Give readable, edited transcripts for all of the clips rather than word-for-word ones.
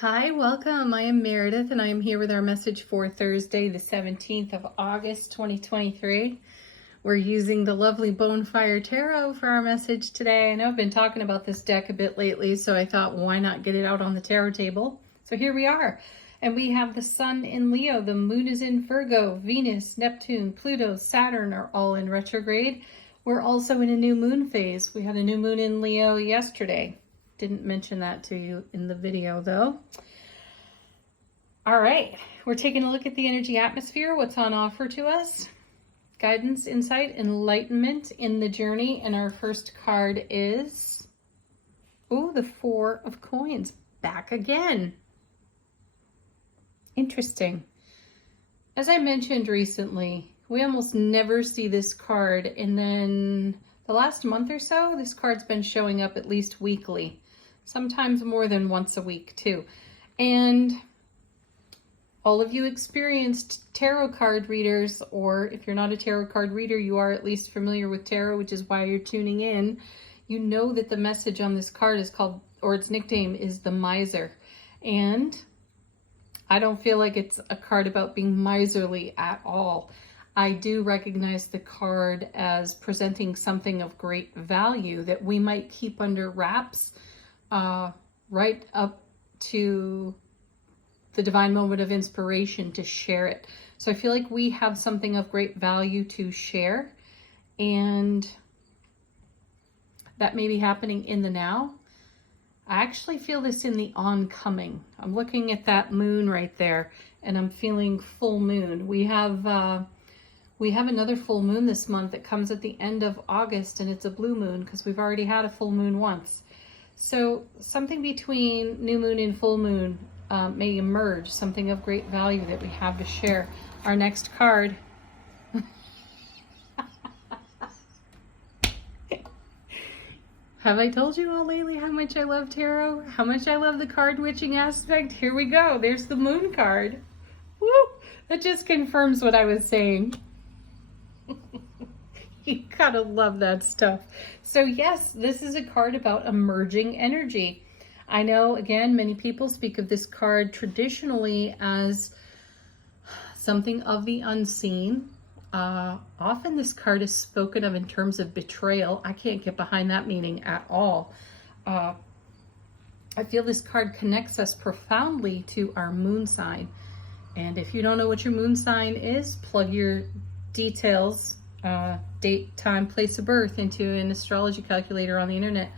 Hi, welcome. I am Meredith and I am here with our message for Thursday, the 17th of August, 2023. We're using the lovely Bonefire Tarot for our message today. I know I've been talking about this deck a bit lately, so I thought, why not get it out on the tarot table? So here we are. And we have the Sun in Leo, the Moon is in Virgo, Venus, Neptune, Pluto, Saturn are all in retrograde. We're also in a new moon phase. We had a new moon in Leo yesterday. Didn't mention that to you in the video though. All right, we're taking a look at the energy atmosphere, what's on offer to us. Guidance, insight, enlightenment in the journey. And our first card is, the Four of Coins, back again. Interesting. As I mentioned recently, we almost never see this card. And then the last month or so, this card's been showing up at least weekly. Sometimes more than once a week too. And all of you experienced tarot card readers, or if you're not a tarot card reader, you are at least familiar with tarot, which is why you're tuning in. You know that the message on this card is called, or its nickname is the Miser. And I don't feel like it's a card about being miserly at all. I do recognize the card as presenting something of great value that we might keep under wraps right up to the divine moment of inspiration to share it. So I feel like we have something of great value to share, and that may be happening in the now. I actually feel this in the oncoming. I'm looking at that moon right there, and I'm feeling full moon. We have another full moon this month that comes at the end of August, and it's a blue moon because we've already had a full moon once. So something between new moon and full moon may emerge, something of great value that we have to share. Our next card. Have I told you all lately how much I love tarot? How much I love the card witching aspect? Here we go. There's the moon card. Woo! That just confirms what I was saying. You gotta love that stuff. So yes, this is a card about emerging energy. I know, again, many people speak of this card traditionally as something of the unseen. Often this card is spoken of in terms of betrayal. I can't get behind that meaning at all. I feel this card connects us profoundly to our moon sign. And if you don't know what your moon sign is, plug your details, date, time, place of birth into an astrology calculator on the internet.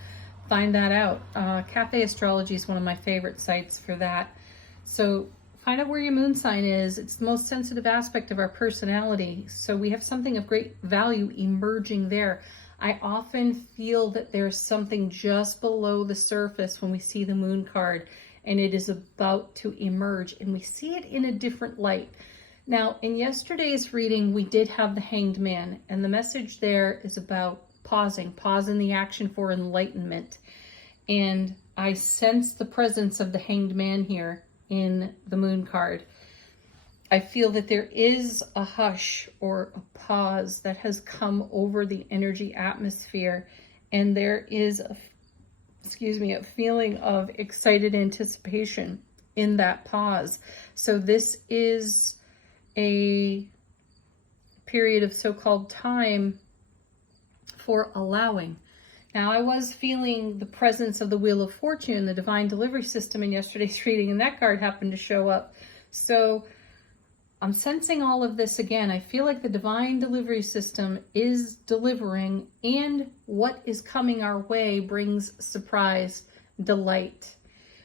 Find that out. Cafe Astrology is one of my favorite sites for that. So find out where your moon sign is. It's the most sensitive aspect of our personality. So we have something of great value emerging there. I often feel that there's something just below the surface when we see the moon card, and it is about to emerge, and we see it in a different light. Now, in yesterday's reading, we did have the Hanged Man, and the message there is about pausing, pause in the action for enlightenment. And I sense the presence of the Hanged Man here in the moon card. I feel that there is a hush or a pause that has come over the energy atmosphere, and there is a feeling of excited anticipation in that pause. So this is a period of so-called time for allowing. Now, I was feeling the presence of the Wheel of Fortune, the divine delivery system, in yesterday's reading, and that card happened to show up. So I'm sensing all of this again. I feel like the divine delivery system is delivering, and what is coming our way brings surprise, delight.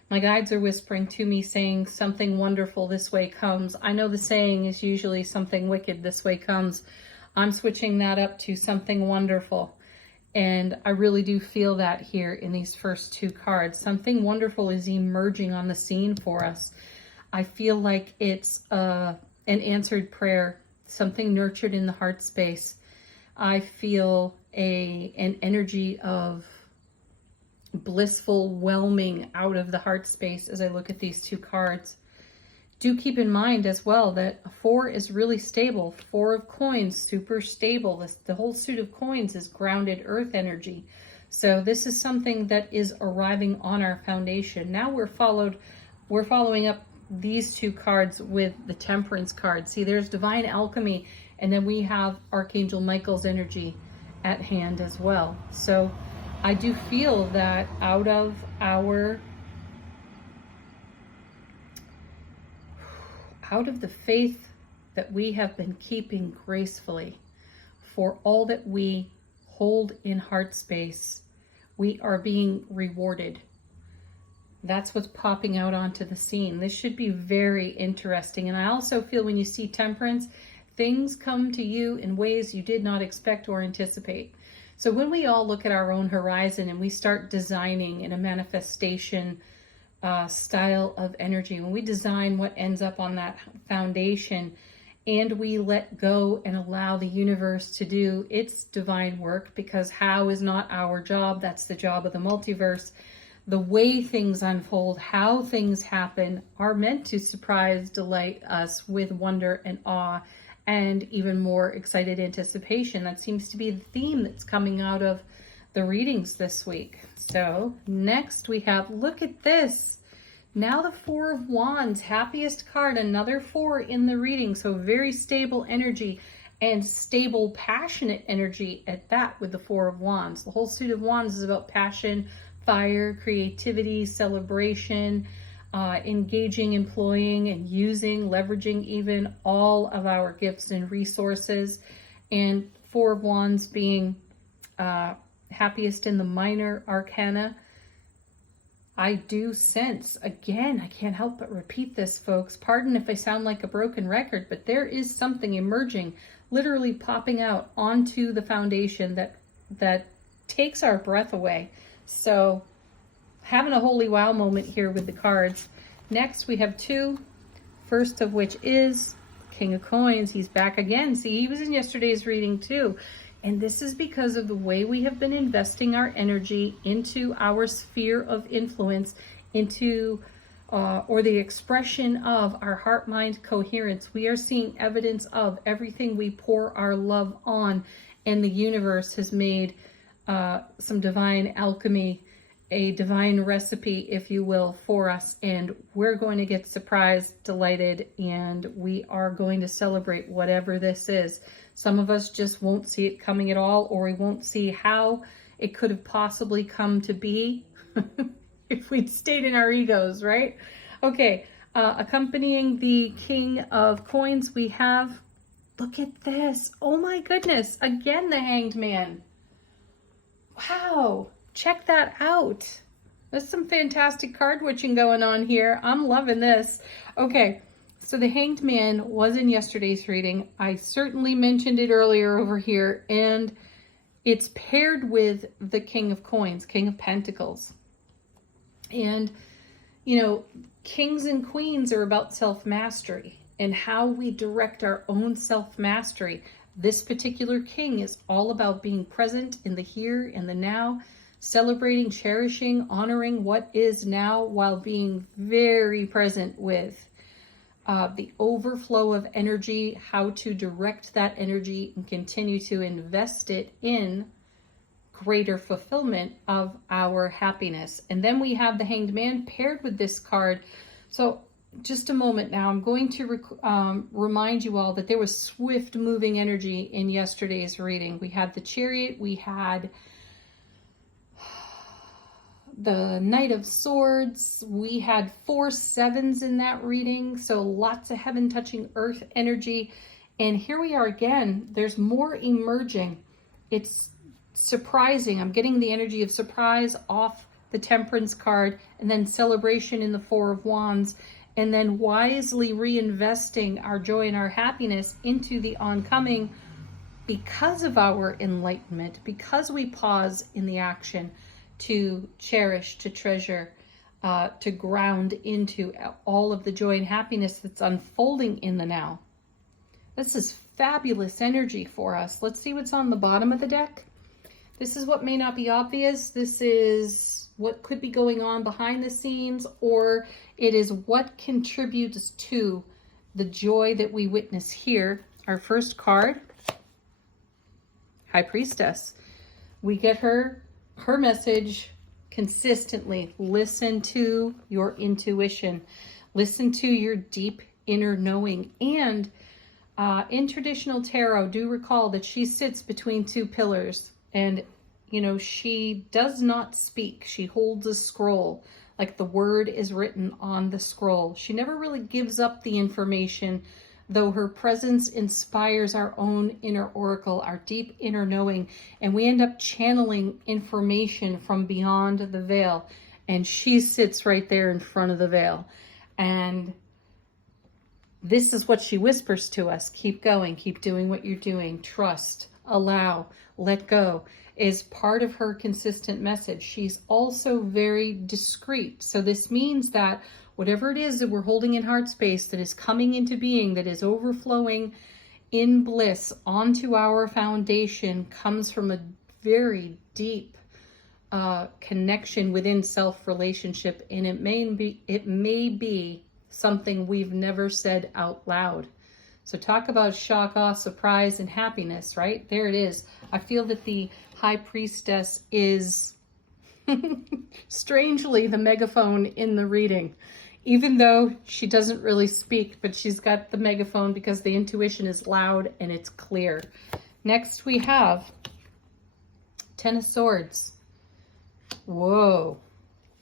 My guides are whispering to me saying, something wonderful this way comes. I know the saying is usually something wicked this way comes. I'm switching that up to something wonderful. And I really do feel that here in these first two cards. Something wonderful is emerging on the scene for us. I feel like it's an answered prayer, something nurtured in the heart space. I feel an energy of blissful whelming out of the heart space as I look at these two cards. Do keep in mind as well that a 4 is really stable. 4 of coins, super stable. The whole suit of coins is grounded earth energy. So this is something that is arriving on our foundation. Now we're followed we're following up these two cards with the Temperance card. See, there's divine alchemy, and then we have Archangel Michael's energy at hand as well. So I do feel that out of the faith that we have been keeping gracefully for all that we hold in heart space, we are being rewarded. That's what's popping out onto the scene. This should be very interesting. And I also feel when you see Temperance, things come to you in ways you did not expect or anticipate. So when we all look at our own horizon and we start designing in a manifestation style of energy, when we design what ends up on that foundation, and we let go and allow the universe to do its divine work, because how is not our job, that's the job of the multiverse. The way things unfold, how things happen, are meant to surprise, delight us with wonder and awe, and even more excited anticipation. That seems to be the theme that's coming out of the readings this week. So next we have, look at this. Now the Four of Wands, happiest card, another 4 in the reading. So very stable energy and stable, passionate energy at that with the Four of Wands. The whole suit of Wands is about passion, fire, creativity, celebration, engaging, employing, and using, leveraging even all of our gifts and resources. And Four of Wands being happiest in the minor arcana. I do sense, again, I can't help but repeat this, folks. Pardon if I sound like a broken record, but there is something emerging, literally popping out onto the foundation that takes our breath away. So having a holy wow moment here with the cards. Next, we have 2, first of which is King of Coins. He's back again. See, he was in yesterday's reading too. And this is because of the way we have been investing our energy into our sphere of influence, into or the expression of our heart-mind coherence. We are seeing evidence of everything we pour our love on, and the universe has made some divine alchemy, a divine recipe, if you will, for us. And we're going to get surprised, delighted, and we are going to celebrate whatever this is. Some of us just won't see it coming at all, or we won't see how it could have possibly come to be if we'd stayed in our egos, right? Okay, accompanying the King of Coins, we have, look at this. Oh my goodness, again, the Hanged Man. Wow, check that out. There's some fantastic card witching going on here. I'm loving this. Okay. So the Hanged Man was in yesterday's reading. I certainly mentioned it earlier over here, and it's paired with the King of Coins, King of Pentacles. And, you know, kings and queens are about self-mastery and how we direct our own self-mastery. This particular king is all about being present in the here and the now, celebrating, cherishing, honoring what is now, while being very present with the overflow of energy, how to direct that energy and continue to invest it in greater fulfillment of our happiness. And then we have the Hanged Man paired with this card. So just a moment now, I'm going to remind you all that there was swift moving energy in yesterday's reading. We had the Chariot, we had the Knight of Swords, we had 4 7s in that reading, so lots of heaven touching earth energy. And here we are again, there's more emerging. It's surprising. I'm getting the energy of surprise off the Temperance card, and then celebration in the Four of Wands, and then wisely reinvesting our joy and our happiness into the oncoming because of our enlightenment, because we pause in the action to cherish, to treasure, to ground into all of the joy and happiness that's unfolding in the now. This is fabulous energy for us. Let's see what's on the bottom of the deck. This is what may not be obvious. This is what could be going on behind the scenes, or it is what contributes to the joy that we witness here. Our first card, High Priestess. We get her message consistently listen to your intuition, listen to your deep inner knowing. And in traditional tarot, do recall that she sits between two pillars, and you know, she does not speak. She holds a scroll, like the word is written on the scroll. She never really gives up the information, though her presence inspires our own inner oracle, our deep inner knowing, and we end up channeling information from beyond the veil. And she sits right there in front of the veil. And this is what she whispers to us. Keep going, keep doing what you're doing. Trust, allow, let go is part of her consistent message. She's also very discreet. So this means that whatever it is that we're holding in heart space that is coming into being, that is overflowing in bliss onto our foundation, comes from a very deep connection within self relationship. And it may be something we've never said out loud. So talk about shock, awe, surprise, and happiness, right? There it is. I feel that the High Priestess is strangely the megaphone in the reading, even though she doesn't really speak, but she's got the megaphone because the intuition is loud and it's clear. Next we have Ten of Swords. Whoa.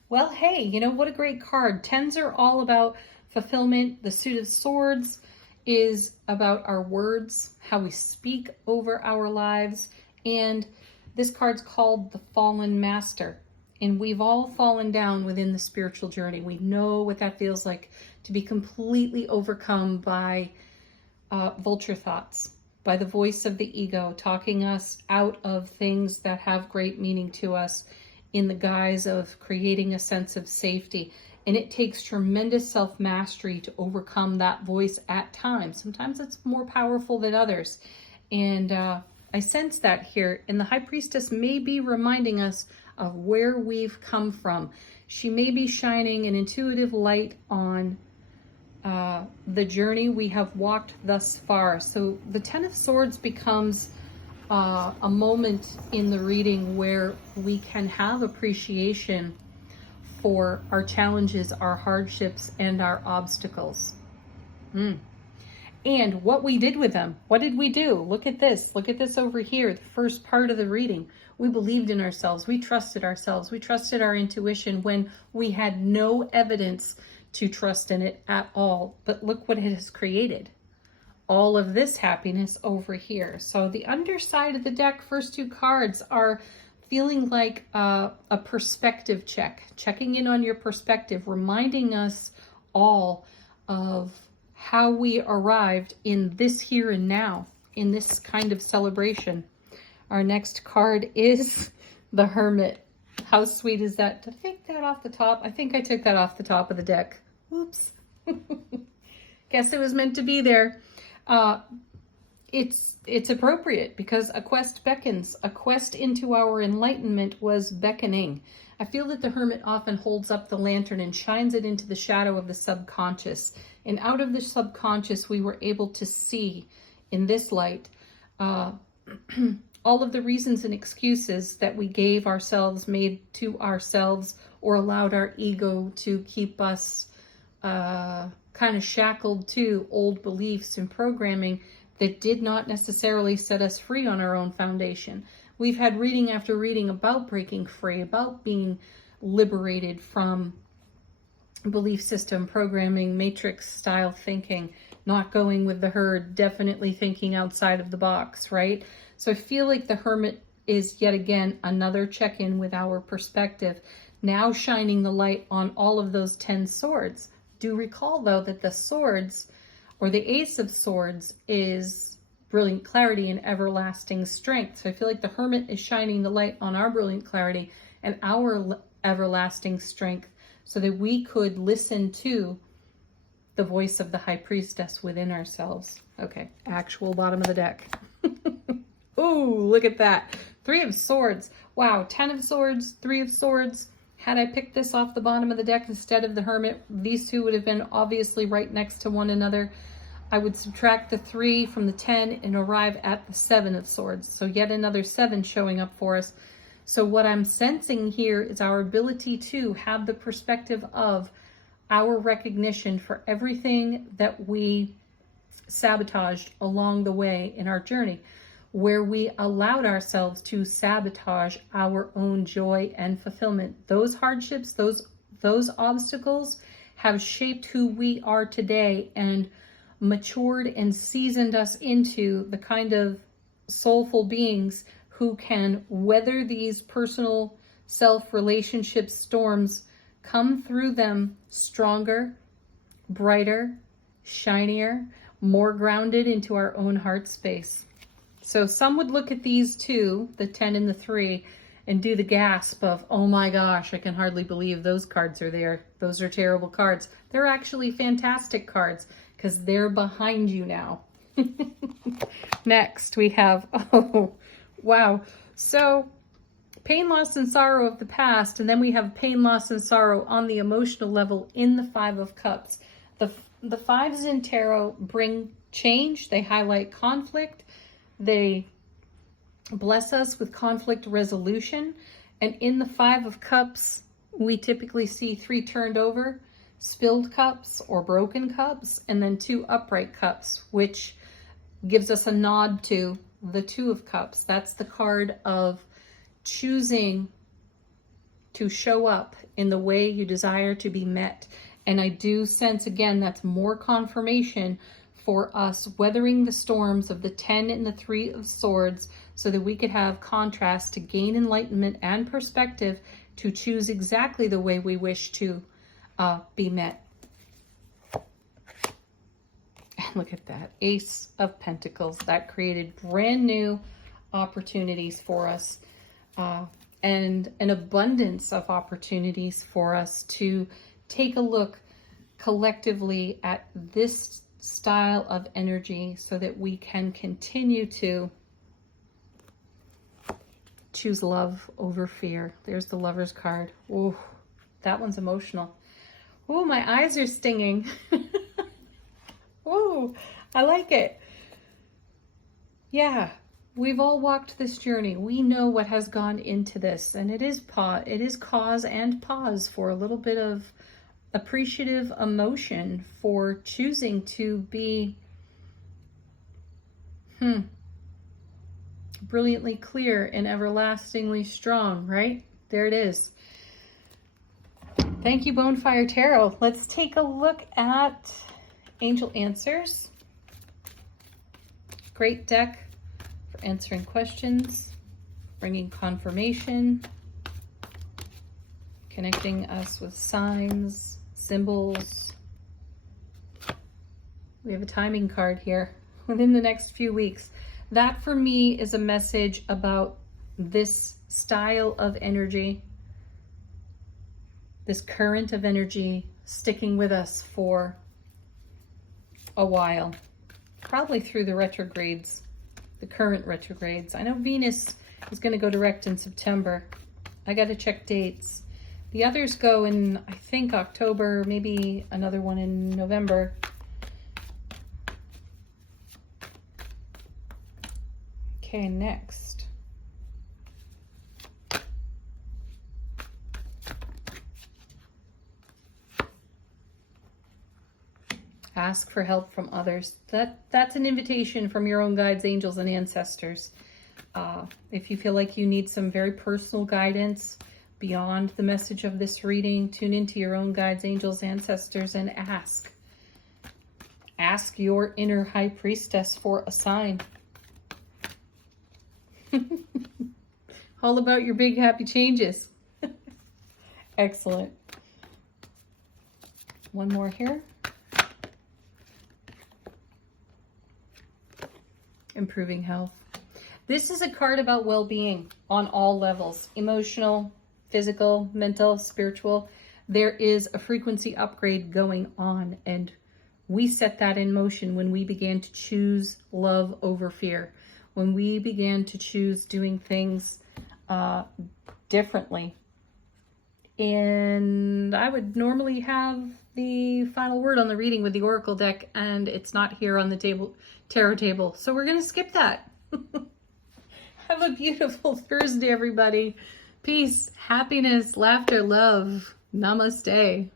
Well, hey, you know, what a great card. Tens are all about fulfillment. The Suit of Swords is about our words, how we speak over our lives. And this card's called the Fallen Master. And we've all fallen down within the spiritual journey. We know what that feels like, to be completely overcome by vulture thoughts, by the voice of the ego, talking us out of things that have great meaning to us in the guise of creating a sense of safety. And it takes tremendous self-mastery to overcome that voice at times. Sometimes it's more powerful than others. And I sense that here. And the High Priestess may be reminding us of where we've come from. She may be shining an intuitive light on the journey we have walked thus far. So the Ten of Swords becomes a moment in the reading where we can have appreciation for our challenges, our hardships, and our obstacles. And what we did with them. What did we do? Look at this. Look at this over here, the first part of the reading. We believed in ourselves. We trusted ourselves. We trusted our intuition when we had no evidence to trust in it at all. But look what it has created. All of this happiness over here. So the underside of the deck, first two cards, are feeling like a perspective check, checking in on your perspective, reminding us all of how we arrived in this here and now, in this kind of celebration. Our next card is the Hermit. How sweet is that? Did I take that off the top? I think I took that off the top of the deck. Whoops. Guess it was meant to be there. It's appropriate because a quest beckons. A quest into our enlightenment was beckoning. I feel that the Hermit often holds up the lantern and shines it into the shadow of the subconscious. And out of the subconscious, we were able to see in this light all of the reasons and excuses that we gave ourselves, made to ourselves, or allowed our ego to keep us kind of shackled to old beliefs and programming that did not necessarily set us free on our own foundation. We've had reading after reading about breaking free, about being liberated from belief system programming, matrix style thinking, not going with the herd, definitely thinking outside of the box, right? So I feel like the Hermit is yet again another check-in with our perspective, now shining the light on all of those 10 swords. Do recall though that the swords, or the Ace of Swords, is brilliant clarity and everlasting strength. So I feel like the Hermit is shining the light on our brilliant clarity and our everlasting strength so that we could listen to the voice of the High Priestess within ourselves. Okay, actual bottom of the deck. Ooh, look at that. 3 of Swords. Wow, 10 of Swords, 3 of Swords. Had I picked this off the bottom of the deck instead of the Hermit, these two would have been obviously right next to one another. I would subtract the 3 from the 10 and arrive at the 7 of Swords. So yet another 7 showing up for us. So what I'm sensing here is our ability to have the perspective of our recognition for everything that we sabotaged along the way in our journey, where we allowed ourselves to sabotage our own joy and fulfillment. Those hardships, those obstacles have shaped who we are today and matured and seasoned us into the kind of soulful beings who can weather these personal self-relationship storms, come through them stronger, brighter, shinier, more grounded into our own heart space. So some would look at these two, the 10 and the 3, and do the gasp of, oh my gosh, I can hardly believe those cards are there. Those are terrible cards. They're actually fantastic cards because they're behind you now. Next we have, oh, wow. So pain, loss, and sorrow of the past, and then we have pain, loss, and sorrow on the emotional level in the 5 of Cups. The 5s in tarot bring change. They highlight conflict. They bless us with conflict resolution. And in the 5 of Cups, we typically see 3 turned over, spilled cups or broken cups, and then 2 upright cups, which gives us a nod to the 2 of Cups. That's the card of choosing to show up in the way you desire to be met. And I do sense, again, that's more confirmation for us weathering the storms of the 10 and the 3 of Swords so that we could have contrast to gain enlightenment and perspective to choose exactly the way we wish to be met. And look at that, Ace of Pentacles. That created brand new opportunities for us and an abundance of opportunities for us to take a look collectively at this style of energy so that we can continue to choose love over fear. There's the Lover's card. Oh, that one's emotional. Oh, my eyes are stinging. Oh, I like it. Yeah, we've all walked this journey. We know what has gone into this, and it is cause and pause for a little bit of appreciative emotion for choosing to be brilliantly clear and everlastingly strong, right? There it is. Thank you, Bonefire Tarot. Let's take a look at Angel Answers. Great deck for answering questions, bringing confirmation, connecting us with signs, symbols. We have a timing card here within the next few weeks. That for me is a message about this style of energy, this current of energy sticking with us for a while, probably through the retrogrades, the current retrogrades. I know Venus is going to go direct in September. I got to check dates. The others go in, I think, October, maybe another one in November. Okay, next. Ask for help from others. That's an invitation from your own guides, angels, and ancestors. If you feel like you need some very personal guidance beyond the message of this reading, tune into your own guides, angels, ancestors, and ask. Ask your inner high priestess for a sign. All about your big happy changes. Excellent. One more here. Improving health. This is a card about well-being on all levels, emotional, physical, mental, spiritual. There is a frequency upgrade going on, and we set that in motion when we began to choose love over fear, when we began to choose doing things differently. And I would normally have the final word on the reading with the Oracle deck, and it's not here on the tarot table. So we're going to skip that. Have a beautiful Thursday, everybody. Peace, happiness, laughter, love. Namaste.